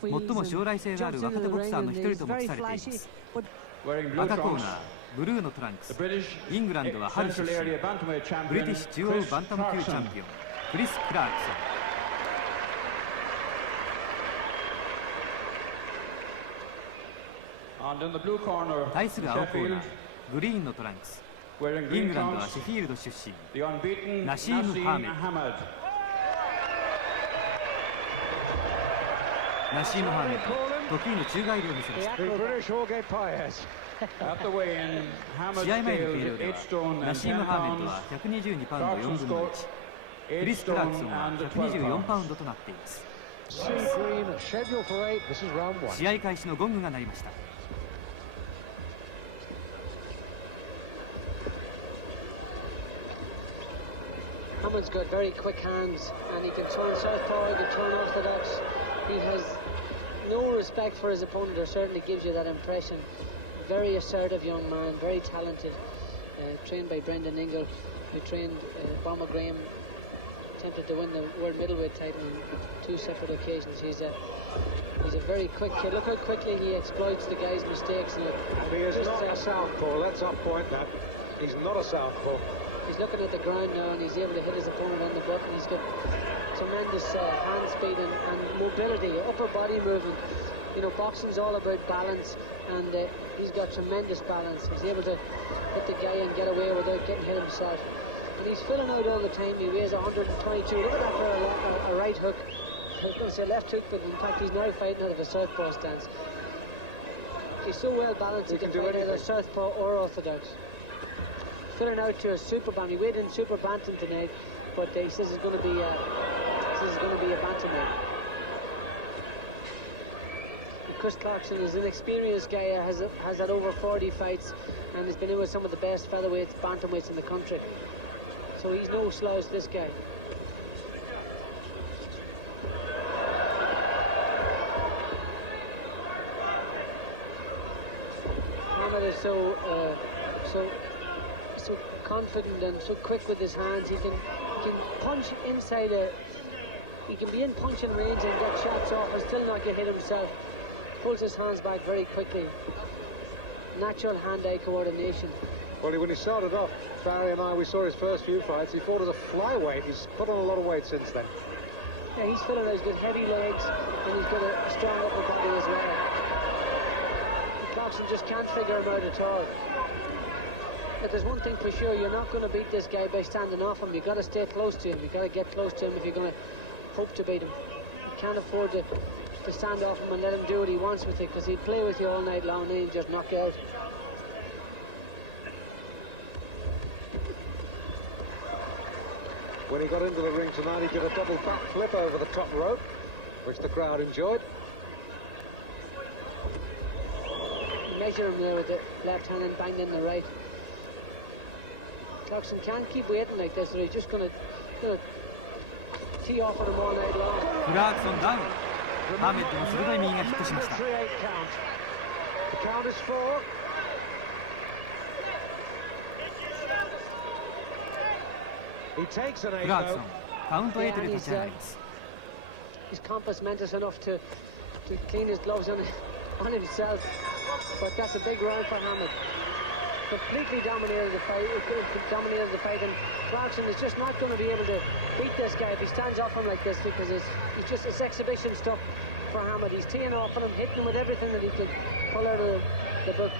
最も将来性のある若手ボクサーの一人とも記されています。赤コーナーブルーのトランクス、イングランドは春出身、ブリティッシュ中央バンタム級チャンピオンクリス・クラークソン。対する青コーナーグリーンのトランクス、イングランドはシェフィールド出身、ナシーム・ハーメッド。ナシーム・ハーメッド、得意の宙返りを見せました。試合前の計量ではナシーム・ハーメッドは122パウンド4分の1、クリス・クラークソンは124パウンドとなっています。試合開始のゴングが鳴りました。Hammond's got very quick hands and he can turn southpaw, he can turn orthodox. He has no respect for his opponent, or certainly gives you that impression. Very assertive young man, very talented, trained by Brendan Ingle, who trained Bomber Graham, attempted to win the world middleweight title on 2 separate occasions. He's a very quick kid. Look how quickly he exploits the guy's mistakes. And he is not a southpaw, let's not point that. He's not a southpaw. He's looking at the ground now and he's able to hit his opponent on the button. He's got tremendous hand speed and mobility, upper body movement. You know, boxing's all about balance, and he's got tremendous balance. He's able to hit the guy and get away without getting hit himself. And he's filling out all the time. He weighs 122. Look at that for a right hook. I was going to say left hook, but in fact he's now fighting out of a southpaw stance. He's so well balanced he can fight either southpaw or orthodox. Filling out to a super bantam. He weighed in super bantam tonight, but he says it's going to be a bantamweight. Chris Clarkson is an experienced guy. Has had over 40 fights and has been in with some of the best featherweights, bantamweights in the country. So he's no slouch, this guy. Ahmed is so confident and so quick with his hands. He can punch inside he can be in punching range and get shots off and still not get hit himself. Pulls his hands back very quickly. Natural hand-eye coordination. Well, when he started off, Barry and we saw his first few fights. He fought as a flyweight. He's put on a lot of weight since then. Yeah, he's filling out. He's got heavy legs and he's got a strong upper body as well. Clarkson just can't figure him out at all. But there's one thing for sure, you're not going to beat this guy by standing off him. You've got to stay close to him. You've got to get close to him if you're going to hope to beat him. You can't afford to stand off him and let him do what he wants with it, because he'll play with you all night long and he'll just knock you out. When he got into the ring tonight, he did a double back flip over the top rope, which the crowd enjoyed. Measure him there with the left hand and banged in the right. Clarkson can't keep waiting like this, or he's just going to tee off on him all night long. Clarkson down. ハーメッドの鋭い右がヒットしました。クラークソン、カウント8で立ち上がります。He's compass mentis enough to clean his gloves on himself, but that's a big round for Hammond. Completely dominated the fight, and Clarkson is just not going to be able to beat this guy if he stands off him like this, because it's exhibition stuff for Hammond. He's teeing off on him, hitting him with everything that he could pull out of the book.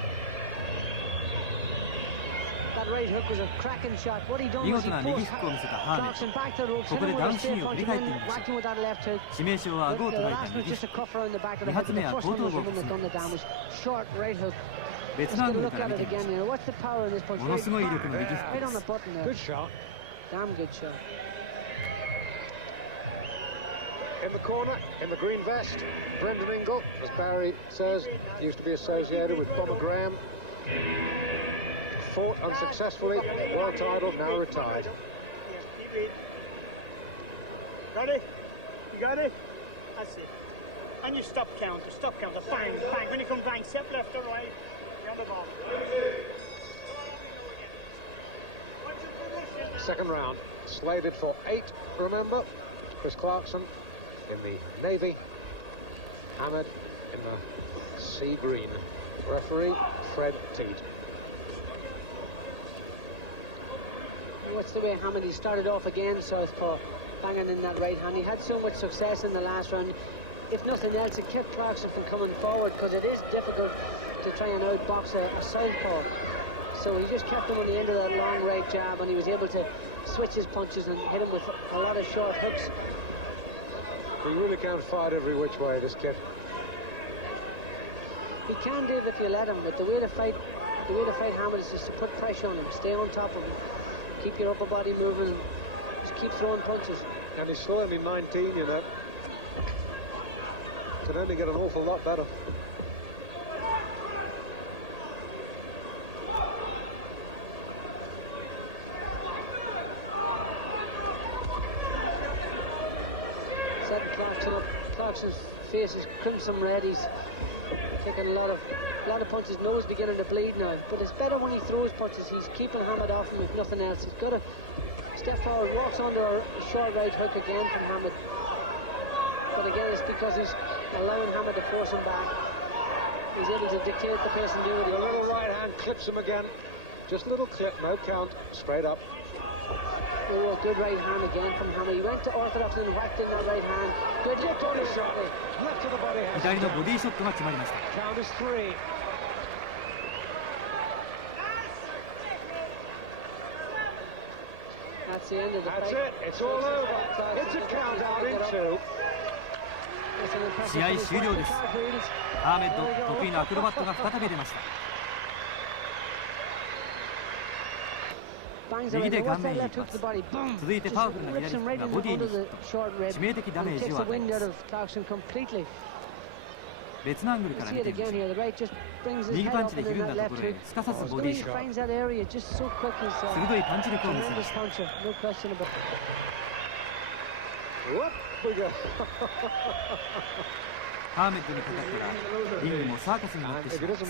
That right hook was a cracking shot. What he done was he pushed Clarkson back to the ropes, hit him with a straight punch, and then whacked him with that left hook. The last was just a cuff around the back of the head, but the first one was the one that done the damage. Short right hook. Let's get a look at it again here. What's the power in this punch? Right on the button there. Good shot. Damn good shot. In the corner, in the green vest, Brendan Ingle, as Barry says, used to be associated with Bomber Graham. Fought unsuccessfully, world title, now retired. Got it? You got it? That's it. And you stop counter, bang, bang. When you come bang, step left or right, you're on the ball. Second round, slated for 8, remember. Chris Clarkson in the Navy, Hammett in the sea green. Referee Fred Teat. What's the way Hammett, he started off again southpaw, banging in that right hand. He had so much success in the last round. If nothing else, it kept Clarkson from coming forward, because it is difficult to try and outbox a southpaw. So he just kept him on the end of that long right jab, and he was able to switch his punches and hit him with a lot of short hooks. He really can't fight every which way, this kid. He can do it if you let him, but the way to fight Hammett is just to put pressure on him, stay on top of him, keep your upper body moving, just keep throwing punches. And he's still only 19, you know. Can only get an awful lot better. Set Clarkson up. Clarkson's face is crimson red. He's taking a lot of punches. Nose beginning to bleed now. But it's better when he throws punches. He's keeping Hammett off him if nothing else. He's got to step forward, walks under a short right hook again from Hammett. But again, it's because he's allowing Hammett to force him back. He's able to dictate the pace and do what he wants. A little right hand clips him again. Just a little clip, no count, straight up. Oh, good right hand again from Hammett. He went to orthodox and whacked in that right hand. Good body shot. Left to the body hand. 左のボディショットが決まりました。 Count is 3. That's the end of the That's fight. it. It's all over. It's a count out in 2. 試合終了です。ハーメッド得意なアクロバットが再び出ました。右で顔面一発、続いてパワフルな左フックがボディにヒット、致命的ダメージを与えます。別のアングルから見てみましょう。右パンチでひるんだところへすかさずボディショット、鋭いパンチ力を見せました。ハーメッドにかかったらリングもサーカスになってしまいます。